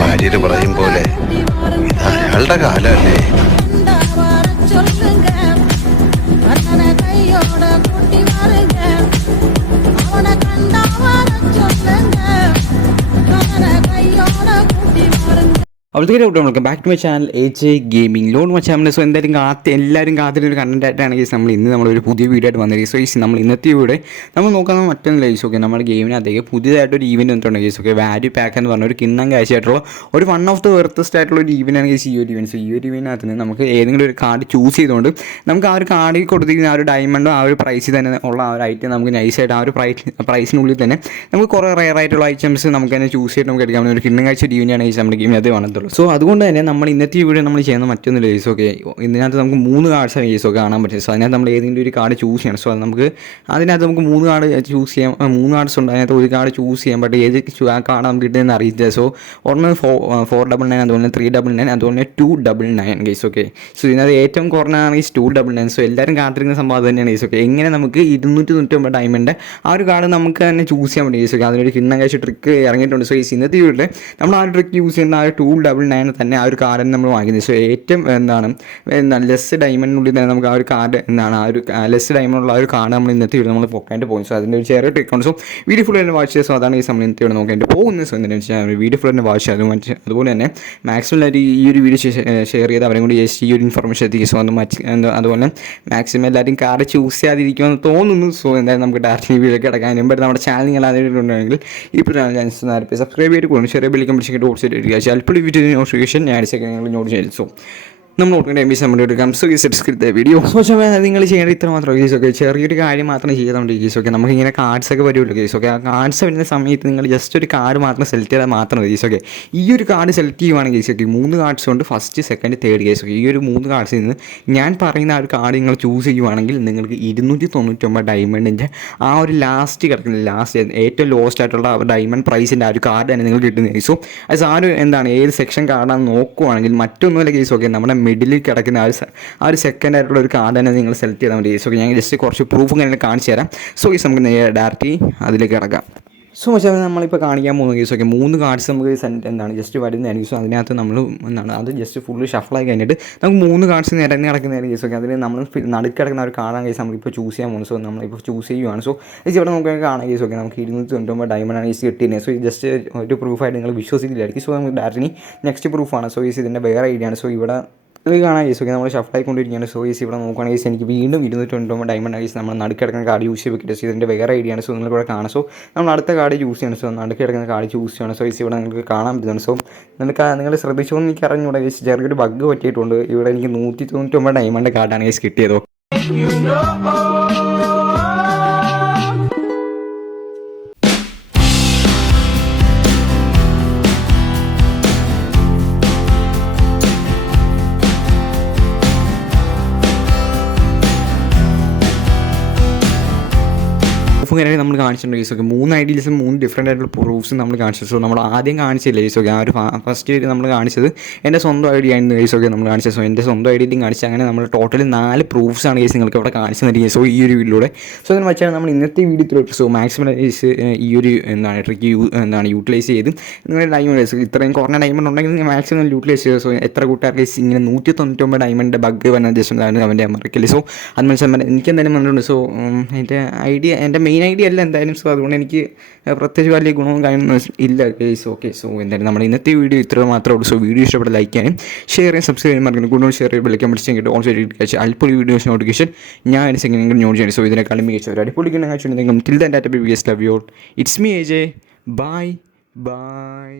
ഭാര്യര് പറയും പോലെ അയാളുടെ കാലല്ലേ? അവിടുത്തെ doubt welcome back to my channel H gaming loan my channel so എന്തായാലും കാത്ത് എല്ലാവരും കാത്തിന്റെ ഒരു കണ്ടന്റ് ആയിട്ടാണെങ്കിൽ നമ്മൾ ഇന്ന് നമ്മളൊരു പുതിയ വീഡിയോ ആയിട്ട് വന്നത് സോ നമ്മൾ ഇന്നത്തെ വീഡിയോ നമ്മൾ നോക്കാൻ മറ്റൊന്നും ലൈസ് ഓക്കെ നമ്മുടെ ഗെയിമിനകത്തേക്ക് പുതിയതായിട്ടൊരു ഈവന്റ് വന്നിട്ടുണ്ട് കേസ് ഓക്കെ വാല്യൂ പാക്ക് എന്ന് പറഞ്ഞ ഒരു കിണ്ണം കാശായിട്ടുള്ള ഒരു വൺ ഓഫ് ദ വെർത്തസ്റ്റ് ആയിട്ടുള്ള ഒരു ഈവന്റ് ആണെങ്കിൽ ഈ ഒരു ഈവൻ സോ ഈ ഒരു ഈവന്റിനകത്ത് നമുക്ക് ഏതെങ്കിലും ഒരു കാർഡ് ചൂസ് ചെയ്തുകൊണ്ട് നമുക്ക് ആ ഒരു കാർഡിൽ കൊടുത്തിരിക്കുന്ന ആ ഒരു ഡയമണ്ടോ ആ ഒരു പ്രൈസിൽ തന്നെ ഉള്ള ആ ഒരു ഐറ്റം നമുക്ക് നൈസായിട്ട് ആ ഒരു പ്രൈസ് പ്രൈസിനുള്ളിൽ തന്നെ നമുക്ക് കുറേ റയർ ആയിട്ടുള്ള ഐറ്റംസ് നമുക്ക് തന്നെ ചൂസ് ചെയ്തിട്ട് നമുക്ക് എടുക്കാൻ പറ്റുന്ന ഒരു കിണ്ണം കാഴ്ച ഒരു ഈവന്റ് ആണെങ്കിൽ നമ്മുടെ ഗെയിമിനകത്ത് വേണം കാണത്തുള്ളൂ സോ അതുകൊണ്ട് തന്നെ നമ്മൾ ഇന്നത്തെ വീഡിയോ നമ്മൾ ചെയ്യുന്ന മറ്റൊന്നുമില്ല കേസ് ഓക്കെ ഇതിനകത്ത് നമുക്ക് മൂന്ന് കാർഡ്സ് കേസ് ഒക്കെ കാണാൻ പറ്റും. സോ അതിനകത്ത് നമ്മൾ ഏതെങ്കിലും ഒരു കാർഡ് ചൂസ് ചെയ്യണം. സോ അത് നമുക്ക് അതിനകത്ത് നമുക്ക് മൂന്ന് കാർഡ് ചൂസ് ചെയ്യാം. മൂന്ന് കാർഡ്സ് ഉണ്ട്. അതിനകത്ത് ഒരു കാർഡ് ചൂസ് ചെയ്യാൻ പറ്റും ഏത് ആ കാർഡ് നമുക്ക് കിട്ടുന്നതെന്ന് അറിയില്ല. സോ ഒന്ന് ഫോർ ഫോർ ഡബിൾ നയൻ അതുപോലെ ത്രീ ഡബിൾ നയൻ അതുപോലെ two double nine case okay so ഇതിനകത്ത് ഏറ്റവും കുറഞ്ഞാണ് ഈ ടു ഡബിൾ നയൻ സോ എല്ലാവരും കാത്തിരിക്കുന്ന സംഭവം അത് തന്നെയാണ് കേസ് ഓക്കെ എങ്ങനെ നമുക്ക് ഇരുന്നൂറ്റി തൊണ്ണൂറ്റൊമ്പത് ഡയമണ്ട് ആ ഒരു കാർഡ് നമുക്ക് തന്നെ ചൂസ് ചെയ്യാൻ പറ്റും കേസ് ഓക്കെ അതിനൊരു കിണ്ണം കഴിച്ച് ട്രിക്ക് ഇറങ്ങിയിട്ടുണ്ട്. സോ ഈ ഇന്നത്തെ വീട്ടിൽ നമ്മൾ ആ ട്രിക്ക് യൂസ് ചെയ്യുന്ന ആ ടു ഡബിൾ നയൻ തന്നെ ആ ഒരു കാർഡ് നമ്മൾ വാങ്ങിക്കുന്നത് സോ ഏറ്റവും എന്താണ് എന്താണ് ലെസ് ഡയമണ്ടിനുള്ളിൽ തന്നെ നമുക്ക് ആ ഒരു കാർഡ് എന്താണ് ആ ഒരു ലെസ് ഡയമണ്ടുള്ള ആ ഒരു കാർഡ് നമ്മൾ ഇന്നത്തെ വീഡിയോ നമ്മൾ പൊക്കാനായിട്ട് പോകും സോ അതിന്റെ ഒരു ചെറിയ ട്രിക്ക് ഉണ്ട്. സോ വീഡിയോ ഫുൾ തന്നെ വാച്ച് ചെയ്യുക. സോ അതാണ് ഈ സമയം ഇന്നത്തെ വീഡിയോ നോക്കേണ്ടി പോകുന്നത്. സോ എന്താണെന്ന് വെച്ചാൽ വീഡിയോ ഫുൾ തന്നെ വാച്ച് ചെയ്യുക. അതുപോലെ തന്നെ മാക്സിമം എല്ലാവരും ഈ ഒരു വീഡിയോ ഷെയർ ചെയ്ത് അവരെ കൂടി ജസ്റ്റ് ഈ ഒരു ഇൻഫർമേഷൻ എത്തിക്കും സോ അത് മറ്റ് അതുപോലെ മാക്സിമം എല്ലാവരും കാർഡ് ചൂസ് ചെയ്യാതിരിക്കുമെന്ന് തോന്നുന്നു. സോ എന്തായാലും നമുക്ക് ഡയറക്റ്റ് വീഡിയോ കിടക്കാൻ മുമ്പ് നമ്മുടെ ചാനൽ നിങ്ങൾ ആദ്യമായിട്ടുണ്ടെങ്കിൽ ഇപ്പോൾ ചാനൽ സബ്സ്ക്രൈബ് ചെയ്ത് കൊടുക്കും ചെറിയ ബില്ലിക്കും പിടിച്ചിട്ട് ഓടിച്ചിട്ട് ഇരിക്കുക ചിലപ്പോൾ വീഡിയോ ഞാൻ സെക്കൻഡ് നിങ്ങൾ നോട്ട് ചെയ്തു സോ നമ്മൾ എം ബി നമ്മൾ എടുക്കാം. സോ ഈ സ്ക്രിപ്റ്റ് വീഡിയോ സോ നിങ്ങൾ ചെയ്യേണ്ട ഇത്ര മാത്രം കേസ് ഓക്കെ ചെറിയൊരു കാര്യം മാത്രം ചെയ്തുകൊണ്ട് കേസ് ഓക്കെ നമുക്ക് ഇങ്ങനെ കാർഡ്സ് ഒക്കെ വരുമല്ലോ കേസ് ഓക്കെ ആ കാർഡ്സ് വരുന്ന സമയത്ത് നിങ്ങൾ ജസ്റ്റ് ഒരു കാർഡ് മാത്രം സെലക്ട് ചെയ്താൽ മാത്രം മതി കേസ് ഓക്കെ ഈ ഒരു കാർഡ് സെലക്ട് ചെയ്യുവാണെങ്കിൽ കേസ് ഓക്കെ മൂന്ന് കാർഡ്സ് കൊണ്ട് first second third case okay ഈ ഒരു മൂന്ന് കാർഡ്സിൽ നിന്ന് ഞാൻ പറയുന്ന ആ ഒരു കാർഡ് നിങ്ങൾ ചൂസ് ചെയ്യുവാണെങ്കിൽ നിങ്ങൾക്ക് ഇരുന്നൂറ്റി തൊണ്ണൂറ്റൊമ്പത് ഡയമണ്ടിന്റെ ആ ഒരു ലാസ്റ്റ് കിടക്കുന്ന ലാസ്റ്റ് ഏറ്റവും ലോസ്റ്റ് ആയിട്ടുള്ള ആ ഡയമണ്ട് പ്രൈസിന്റെ ആ ഒരു കാർഡ് തന്നെ നിങ്ങൾ കിട്ടുന്ന കേസോ അത് സാറ് എന്താണ് ഏത് സെക്ഷൻ കാർഡാണെന്ന് നോക്കുവാണെങ്കിൽ മറ്റൊന്നുമല്ല ഓക്കെ നമ്മുടെ മിഡിലിൽ കിടക്കുന്ന ആ ഒരു ആ ഒരു സെക്കൻഡ് ആയിട്ടുള്ള ഒരു കാർഡ് തന്നെ നിങ്ങൾ സെലക്ട് ചെയ്താൽ മതി. സോ ഞാൻ ജസ്റ്റ് കുറച്ച് പ്രൂഫും കാര്യങ്ങൾ കാണിച്ചു തരാം. സോ ഈ നമുക്ക് ഡയറക്റ്റ് അതിലേക്ക് കിടക്കാം. സോ പക്ഷേ നമ്മളിപ്പോൾ കാണിക്കാൻ പോകുന്ന കേസ് ഓക്കെ മൂന്ന് കാർഡ്സ് നമുക്ക് എന്താണ്? ജസ്റ്റ് വരുന്നതായിരിക്കും സോ അതിനകത്ത് നമ്മൾ എന്താണ്? അത് ജസ്റ്റ് ഫുള്ള് ഷഫിളായി കഴിഞ്ഞിട്ട് നമുക്ക് മൂന്ന് കാർഡ്സ് നിരന്ന് കിടക്കുന്ന കേസ് ഓക്കെ അതിൽ നമ്മൾ നടുക്ക് കിടക്കുന്ന ഒരു കാർഡാണ് കേസ് നമ്മളിപ്പോൾ ചൂസ് ചെയ്യാൻ പോകുന്നത്. സോ നമ്മളിപ്പോൾ ചൂസ് ചെയ്യുവാണ്. സോ ഇത് ഇവിടെ നമുക്ക് കാണാൻ കേസ് ഓക്കെ നമുക്ക് ഇരുന്നൂറ്റി തൊണ്ണൂറ്റൊമ്പത് ഡയമണ്ട് ആണ് ഈസ് കിട്ടിയത് സോ ജസ്റ്റ് ഒരു പ്രൂഫായിട്ട് നിങ്ങൾ വിശ്വസിക്കില്ലായിരിക്കും സോ നമുക്ക് ഡയറക്റ്റ് നെക്സ്റ്റ് പ്രൂഫാണ് സോ ഈസ് ഇതിന്റെ വേറെ ഐഡിയ ആണ്. സോ ഇവിടെ ഇത് കാണാൻ കേസ് ഓക്കെ നമ്മൾ ഷഫ്റ്റ് ആയിക്കൊണ്ടിരിക്കുകയാണ്. സോ ഈസ് ഇവിടെ നോക്കുകയാണെങ്കിൽ എനിക്ക് വീണ്ടും ഇരുന്നൂറ്റി തൊണ്ണൂറ്റൊമ്പത് ഡയമണ്ട് ഐസ് നമ്മൾ നടുക്കിടക്കുന്ന കാർഡ് യൂസ് ചെയ്ത് വെക്കിട്ട് ഇതിന്റെ വേറെ ഐഡിയ ആണ്. സോ നിങ്ങൾ ഇവിടെ കാണാം. സോ നമ്മൾ അടുത്ത കാർഡ് യൂസ് ചെയ്യണം. സോ നടുക്കിടക്കുന്ന കാർഡ് യൂസ് ചെയ്യണം. സോ ഈസ് ഇവിടെ നിങ്ങൾക്ക് കാണാൻ പറ്റുന്നുണ്ട് സോ നിങ്ങൾക്ക് നിങ്ങൾ ശ്രദ്ധിച്ചോ എന്ന് എനിക്ക് അറിഞ്ഞൂടെ ഈസ് ചെറിയൊരു ബഗ് പറ്റിയിട്ടുണ്ട്. ഇവിടെ എനിക്ക് നൂറ്റി തൊണ്ണൂറ്റൊമ്പത് ഡയമണ്ട് കാർഡാണ് ഗൈസ് കിട്ടിയത്. പ്രൂഫ് കാര്യങ്ങൾ നമ്മൾ കാണിച്ചിട്ടുണ്ട് കേസ് ഓക്കെ മൂന്ന് ഐഡിയൽസും മൂന്ന് ഡിഫറെന്റ് ആയിട്ടുള്ള പ്രൂഫ്സും നമ്മൾ കാണിച്ചു സോ നമ്മൾ ആദ്യം കാണിച്ചില്ല കേസ് ഓക്കെ ആ ഒരു ഫസ്റ്റ് നമ്മൾ കാണിച്ചത് എന്റെ സ്വന്തം ഐഡിയ ആയിരുന്നു കേസ് ഓക്കെ നമ്മൾ കാണിച്ചത്. സോ എന്റെ സ്വന്തം ഐഡിയയും കാണിച്ചത് അങ്ങനെ നമ്മൾ ടോട്ടൽ നാല് പ്രൂഫ്സ് ആണ് കേസ് നിങ്ങൾക്ക് ഇവിടെ കാണിച്ചു തന്നിരിക്കുന്നത് സോ ഈ ഒരു വീഡിയോയിലൂടെ സോ അതിന് വെച്ചാൽ നമ്മൾ ഇന്നത്തെ വീഡിയോ സോ മാക്സിമം കേസ് ഈ ഒരു എന്താണ് ട്രിക്ക് യൂ എന്താണ് യൂട്ടിലൈസ് ചെയ്ത് നിങ്ങളുടെ ഡയമണ്ട് ഇത്രയും കുറഞ്ഞ ഡയമണ്ട് ഉണ്ടെങ്കിൽ മാക്സിമം യൂട്ടിലൈസ് ചെയ്യുക. സോ എത്ര കൂട്ടുകാർ കേസ് ഇങ്ങനെ നൂറ്റി തൊണ്ണൂറ്റൊമ്പത് ഡയമണ്ട് ബഗ് വന്ന ജസ്റ്റ് അവന്റെ മറക്കില്ല സോ അത് മനസ്സിലാൻ എനിക്ക് എന്തായാലും വന്നിട്ടുണ്ട്. സോ എന്റെ ഐഡിയ എന്റെ മെയിൻ ഐഡിയ അല്ല എന്തായാലും സോ അതുകൊണ്ട് എനിക്ക് പ്രത്യേകിച്ച് വലിയ ഗുണവും കാര്യമൊന്നും ഇല്ല കേസ് ഓക്കെ സോ എന്തായാലും നമ്മുടെ ഇന്നത്തെ വീഡിയോ ഇത്ര മാത്രമേ ഉള്ളൂ. സോ വീഡിയോ ഇഷ്ടപ്പെട്ട ലൈക്ക് ചെയ്യാനും ഷെയർ ചെയ്യാൻ സബ്സ്ക്രൈബ് ചെയ്യാൻ മറക്കുന്നു കൂടുതൽ ഷെയർ ചെയ്ത് വിളിക്കാൻ പഠിച്ചു കിട്ടും ഓൾസോ കഴിച്ച് അല്പൊരു വീഡിയോസ് നോട്ടിഫിക്കേഷൻ ഞാൻ സെക്കൻഡ് നോട്ട് ചെയ്യണം. സോ ഇതിനെക്കാളും മികച്ച ഒരു അടിപൊളി കിട്ടുന്ന കാഴ്ച till that B B S love y'all it's me A J bye bye